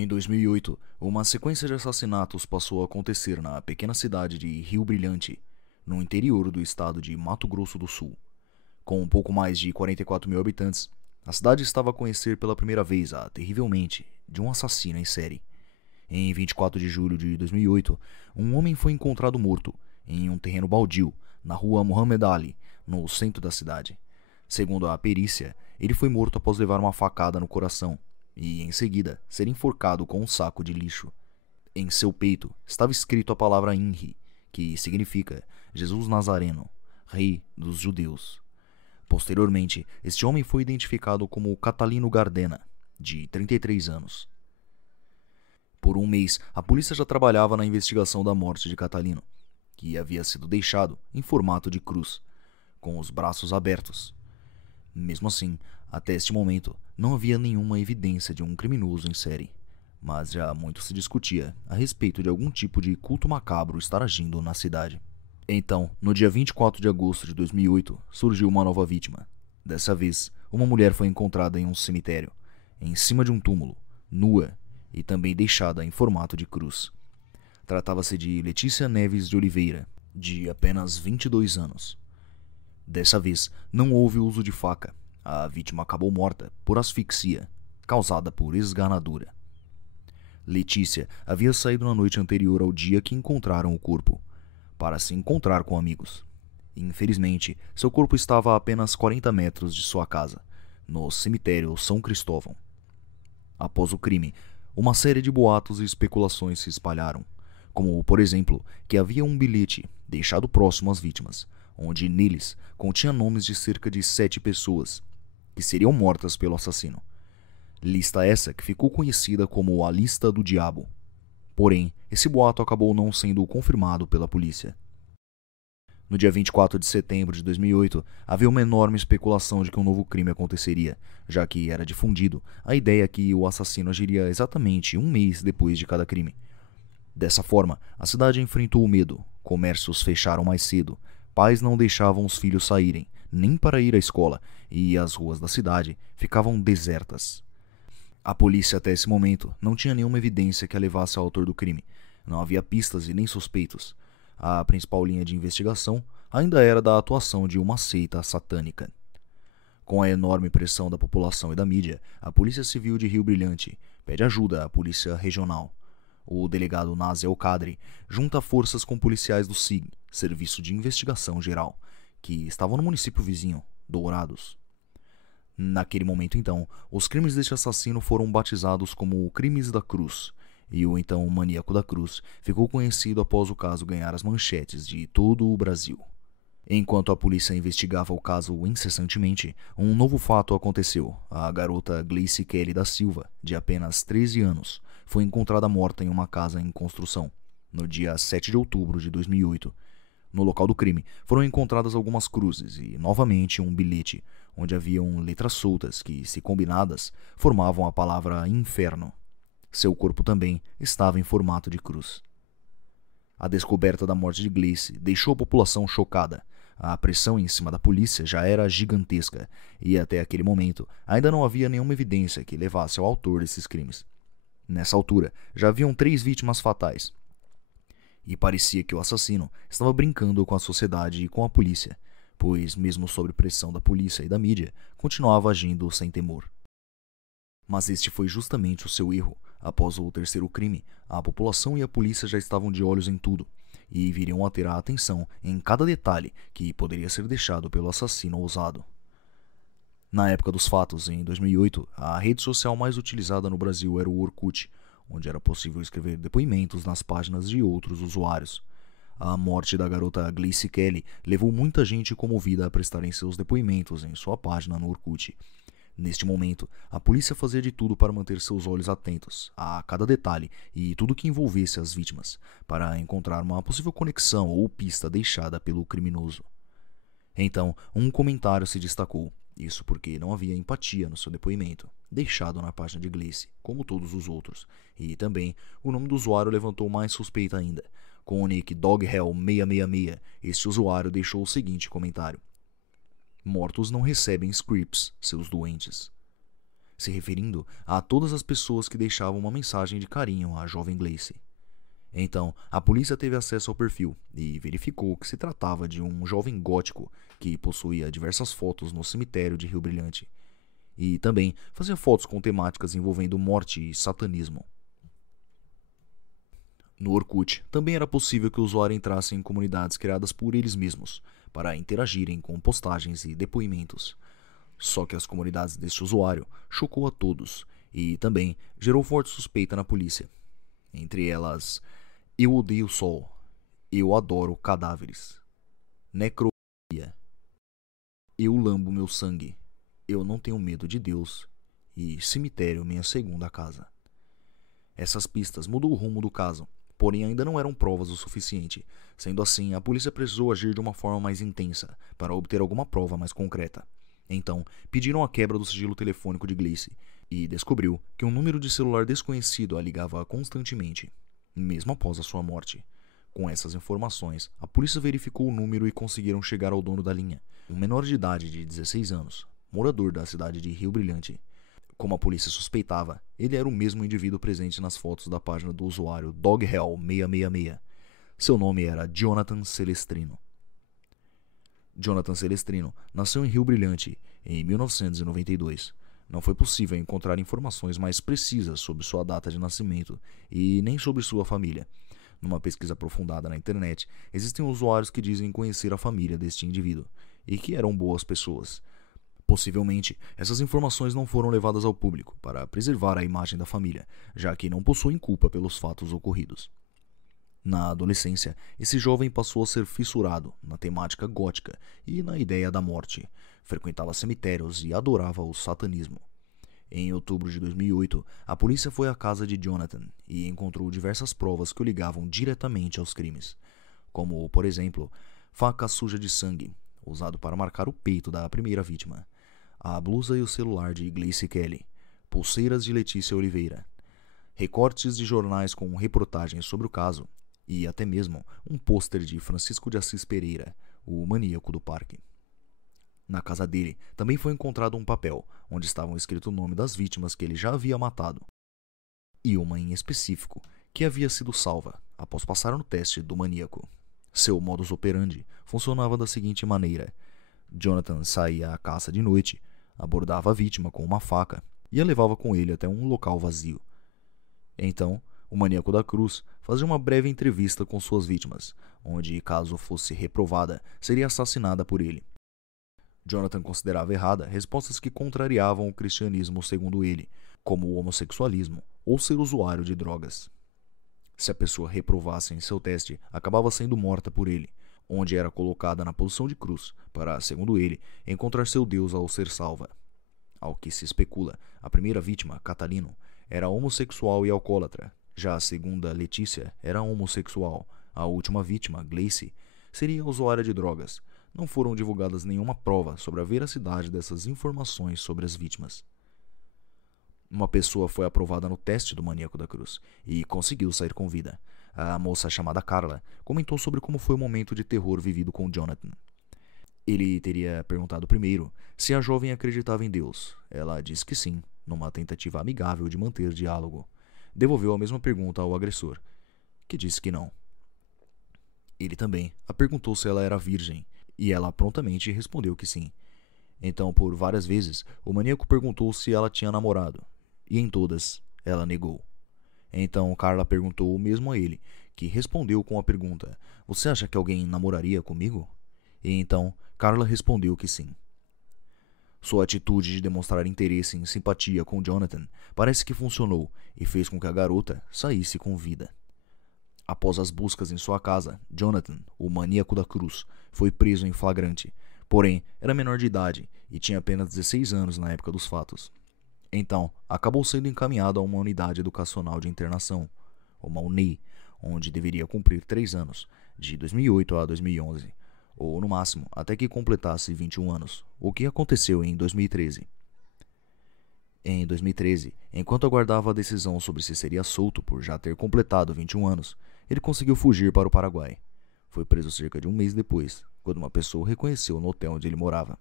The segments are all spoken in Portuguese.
Em 2008, uma sequência de assassinatos passou a acontecer na pequena cidade de Rio Brilhante, no interior do estado de Mato Grosso do Sul. Com um pouco mais de 44 mil habitantes, a cidade estava a conhecer pela primeira vez a terrível mente de um assassino em série. Em 24 de julho de 2008, um homem foi encontrado morto em um terreno baldio, na rua Muhammad Ali, no centro da cidade. Segundo a perícia, ele foi morto após levar uma facada no coração e, em seguida, ser enforcado com um saco de lixo. Em seu peito estava escrito a palavra Inri, que significa Jesus Nazareno, Rei dos Judeus. Posteriormente, este homem foi identificado como Catalino Gardena, de 33 anos. Por um mês, a polícia já trabalhava na investigação da morte de Catalino, que havia sido deixado em formato de cruz, com os braços abertos. Mesmo assim, até este momento, não havia nenhuma evidência de um criminoso em série, mas já muito se discutia a respeito de algum tipo de culto macabro estar agindo na cidade. Então, no dia 24 de agosto de 2008, surgiu uma nova vítima. Dessa vez, uma mulher foi encontrada em um cemitério, em cima de um túmulo, nua e também deixada em formato de cruz. Tratava-se de Letícia Neves de Oliveira, de apenas 22 anos. Dessa vez, não houve uso de faca. A vítima acabou morta por asfixia, causada por esganadura. Letícia havia saído na noite anterior ao dia que encontraram o corpo, para se encontrar com amigos. Infelizmente, seu corpo estava a apenas 40 metros de sua casa, no cemitério São Cristóvão. Após o crime, uma série de boatos e especulações se espalharam, como, por exemplo, que havia um bilhete deixado próximo às vítimas, onde neles continha nomes de cerca de 7 pessoas que seriam mortas pelo assassino. Lista essa que ficou conhecida como a Lista do Diabo. Porém, esse boato acabou não sendo confirmado pela polícia. No dia 24 de setembro de 2008, havia uma enorme especulação de que um novo crime aconteceria, já que era difundido a ideia que o assassino agiria exatamente um mês depois de cada crime. Dessa forma, a cidade enfrentou o medo, comércios fecharam mais cedo, pais não deixavam os filhos saírem, nem para ir à escola, e as ruas da cidade ficavam desertas. A polícia até esse momento não tinha nenhuma evidência que a levasse ao autor do crime. Não havia pistas e nem suspeitos. A principal linha de investigação ainda era da atuação de uma seita satânica. Com a enorme pressão da população e da mídia, a Polícia Civil de Rio Brilhante pede ajuda à Polícia Regional. O delegado Nazi El-Kadri junta forças com policiais do SIG, Serviço de Investigação Geral, que estavam no município vizinho, Dourados. Naquele momento, então, os crimes deste assassino foram batizados como Crimes da Cruz, e o então Maníaco da Cruz ficou conhecido após o caso ganhar as manchetes de todo o Brasil. Enquanto a polícia investigava o caso incessantemente, um novo fato aconteceu. A garota Gleice Kelly da Silva, de apenas 13 anos, foi encontrada morta em uma casa em construção, no dia 7 de outubro de 2008. No local do crime, foram encontradas algumas cruzes e, novamente, um bilhete, onde haviam letras soltas que, se combinadas, formavam a palavra inferno. Seu corpo também estava em formato de cruz. A descoberta da morte de Gleice deixou a população chocada. A pressão em cima da polícia já era gigantesca, e até aquele momento ainda não havia nenhuma evidência que levasse ao autor desses crimes. Nessa altura, já haviam 3 vítimas fatais, e parecia que o assassino estava brincando com a sociedade e com a polícia, pois, mesmo sob pressão da polícia e da mídia, continuava agindo sem temor. Mas este foi justamente o seu erro. Após o terceiro crime, a população e a polícia já estavam de olhos em tudo, e viriam a ter a atenção em cada detalhe que poderia ser deixado pelo assassino ousado. Na época dos fatos, em 2008, a rede social mais utilizada no Brasil era o Orkut, onde era possível escrever depoimentos nas páginas de outros usuários. A morte da garota Gleice Kelly levou muita gente comovida a prestarem seus depoimentos em sua página no Orkut. Neste momento, a polícia fazia de tudo para manter seus olhos atentos a cada detalhe e tudo que envolvesse as vítimas, para encontrar uma possível conexão ou pista deixada pelo criminoso. Então, um comentário se destacou, isso porque não havia empatia no seu depoimento, deixado na página de Gleice, como todos os outros, e também o nome do usuário levantou mais suspeita ainda. Com o nick DogHell666, este usuário deixou o seguinte comentário: "Mortos não recebem scripts, seus doentes." se referindo a todas as pessoas que deixavam uma mensagem de carinho à jovem Gleice. Então, a polícia teve acesso ao perfil e verificou que se tratava de um jovem gótico que possuía diversas fotos no cemitério de Rio Brilhante e também fazia fotos com temáticas envolvendo morte e satanismo. No Orkut, também era possível que o usuário entrasse em comunidades criadas por eles mesmos para interagirem com postagens e depoimentos. Só que as comunidades deste usuário chocou a todos e também gerou forte suspeita na polícia. Entre elas, eu odeio o sol, eu adoro cadáveres, necrofilia, eu lambo meu sangue, eu não tenho medo de Deus e cemitério minha segunda casa. Essas pistas mudou o rumo do caso, porém ainda não eram provas o suficiente. Sendo assim, a polícia precisou agir de uma forma mais intensa para obter alguma prova mais concreta. Então, pediram a quebra do sigilo telefônico de Gleice e descobriu que um número de celular desconhecido a ligava constantemente, mesmo após a sua morte. Com essas informações, a polícia verificou o número e conseguiram chegar ao dono da linha, um menor de idade de 16 anos, morador da cidade de Rio Brilhante. Como a polícia suspeitava, ele era o mesmo indivíduo presente nas fotos da página do usuário DogHell666. Seu nome era Jonathan Celestrino. Jonathan Celestrino nasceu em Rio Brilhante em 1992. Não foi possível encontrar informações mais precisas sobre sua data de nascimento e nem sobre sua família. Numa pesquisa aprofundada na internet, existem usuários que dizem conhecer a família deste indivíduo e que eram boas pessoas. Possivelmente, essas informações não foram levadas ao público para preservar a imagem da família, já que não possuem culpa pelos fatos ocorridos. Na adolescência, esse jovem passou a ser fissurado na temática gótica e na ideia da morte. Frequentava cemitérios e adorava o satanismo. Em outubro de 2008, a polícia foi à casa de Jonathan e encontrou diversas provas que o ligavam diretamente aos crimes, como, por exemplo, faca suja de sangue, usado para marcar o peito da primeira vítima, a blusa e o celular de Gleice Kelly, pulseiras de Letícia Oliveira, recortes de jornais com reportagens sobre o caso e até mesmo um pôster de Francisco de Assis Pereira, o maníaco do parque. Na casa dele também foi encontrado um papel onde estavam escrito o nome das vítimas que ele já havia matado e uma em específico que havia sido salva após passar no teste do maníaco. Seu modus operandi funcionava da seguinte maneira: Jonathan saía à caça de noite, abordava a vítima com uma faca e a levava com ele até um local vazio. Então, o maníaco da cruz fazia uma breve entrevista com suas vítimas, onde, caso fosse reprovada, seria assassinada por ele. Jonathan considerava errada respostas que contrariavam o cristianismo segundo ele, como o homossexualismo ou ser usuário de drogas. Se a pessoa reprovasse em seu teste, acabava sendo morta por ele, onde era colocada na posição de cruz, para, segundo ele, encontrar seu Deus ao ser salva. Ao que se especula, a primeira vítima, Catalino, era homossexual e alcoólatra, já a segunda, Letícia, era homossexual, a última vítima, Gleice, seria usuária de drogas. Não foram divulgadas nenhuma prova sobre a veracidade dessas informações sobre as vítimas. Uma pessoa foi aprovada no teste do maníaco da cruz e conseguiu sair com vida. A moça chamada Carla comentou sobre como foi o momento de terror vivido com Jonathan. Ele teria perguntado primeiro se a jovem acreditava em Deus. Ela disse que sim, numa tentativa amigável de manter diálogo. Devolveu a mesma pergunta ao agressor, que disse que não. Ele também a perguntou se ela era virgem, e ela prontamente respondeu que sim. Então, por várias vezes, o maníaco perguntou se ela tinha namorado, e em todas, ela negou. Então, Carla perguntou o mesmo a ele, que respondeu com a pergunta: "Você acha que alguém namoraria comigo?" E então, Carla respondeu que sim. Sua atitude de demonstrar interesse e simpatia com Jonathan parece que funcionou e fez com que a garota saísse com vida. Após as buscas em sua casa, Jonathan, o maníaco da cruz, foi preso em flagrante, porém era menor de idade e tinha apenas 16 anos na época dos fatos. Então, acabou sendo encaminhado a uma unidade educacional de internação, uma UNEI, onde deveria cumprir 3 anos, de 2008 a 2011, ou no máximo até que completasse 21 anos, o que aconteceu em 2013. Em 2013, enquanto aguardava a decisão sobre se seria solto por já ter completado 21 anos, ele conseguiu fugir para o Paraguai. Foi preso cerca de um mês depois, quando uma pessoa o reconheceu no hotel onde ele morava.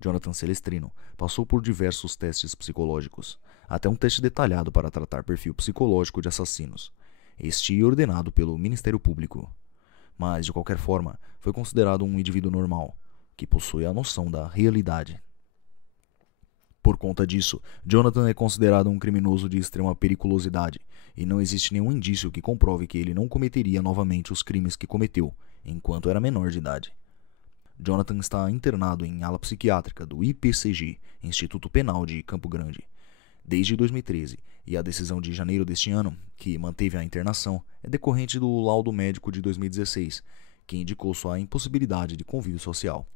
Jonathan Celestrino passou por diversos testes psicológicos, até um teste detalhado para tratar perfil psicológico de assassinos, este ordenado pelo Ministério Público. Mas, de qualquer forma, foi considerado um indivíduo normal, que possui a noção da realidade. Por conta disso, Jonathan é considerado um criminoso de extrema periculosidade, e não existe nenhum indício que comprove que ele não cometeria novamente os crimes que cometeu, enquanto era menor de idade. Jonathan está internado em ala psiquiátrica do IPCG, Instituto Penal de Campo Grande, desde 2013, e a decisão de janeiro deste ano, que manteve a internação, é decorrente do laudo médico de 2016, que indicou sua impossibilidade de convívio social.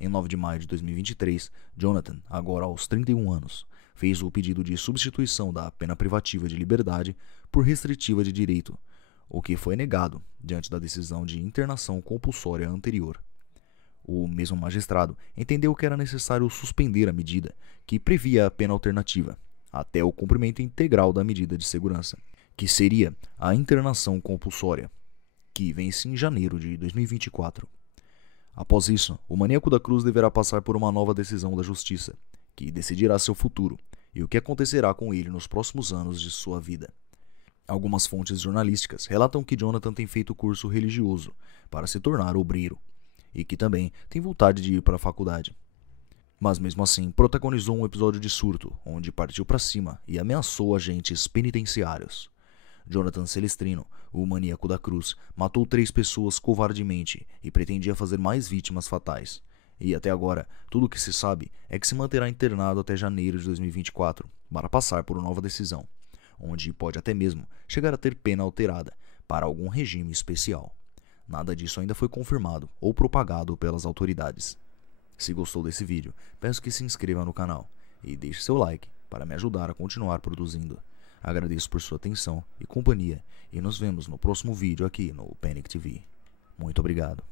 Em 9 de maio de 2023, Jonathan, agora aos 31 anos, fez o pedido de substituição da pena privativa de liberdade por restritiva de direito, o que foi negado diante da decisão de internação compulsória anterior. O mesmo magistrado entendeu que era necessário suspender a medida, que previa a pena alternativa, até o cumprimento integral da medida de segurança, que seria a internação compulsória, que vence em janeiro de 2024. Após isso, o maníaco da cruz deverá passar por uma nova decisão da justiça, que decidirá seu futuro e o que acontecerá com ele nos próximos anos de sua vida. Algumas fontes jornalísticas relatam que Jonathan tem feito curso religioso para se tornar obreiro, e que também tem vontade de ir para a faculdade. Mas mesmo assim, protagonizou um episódio de surto, onde partiu para cima e ameaçou agentes penitenciários. Jonathan Celestrino, o maníaco da cruz, matou 3 pessoas covardemente e pretendia fazer mais vítimas fatais. E até agora, tudo o que se sabe é que se manterá internado até janeiro de 2024 para passar por uma nova decisão, onde pode até mesmo chegar a ter pena alterada para algum regime especial. Nada disso ainda foi confirmado ou propagado pelas autoridades. Se gostou desse vídeo, peço que se inscreva no canal e deixe seu like para me ajudar a continuar produzindo. Agradeço por sua atenção e companhia e nos vemos no próximo vídeo aqui no Panic TV. Muito obrigado.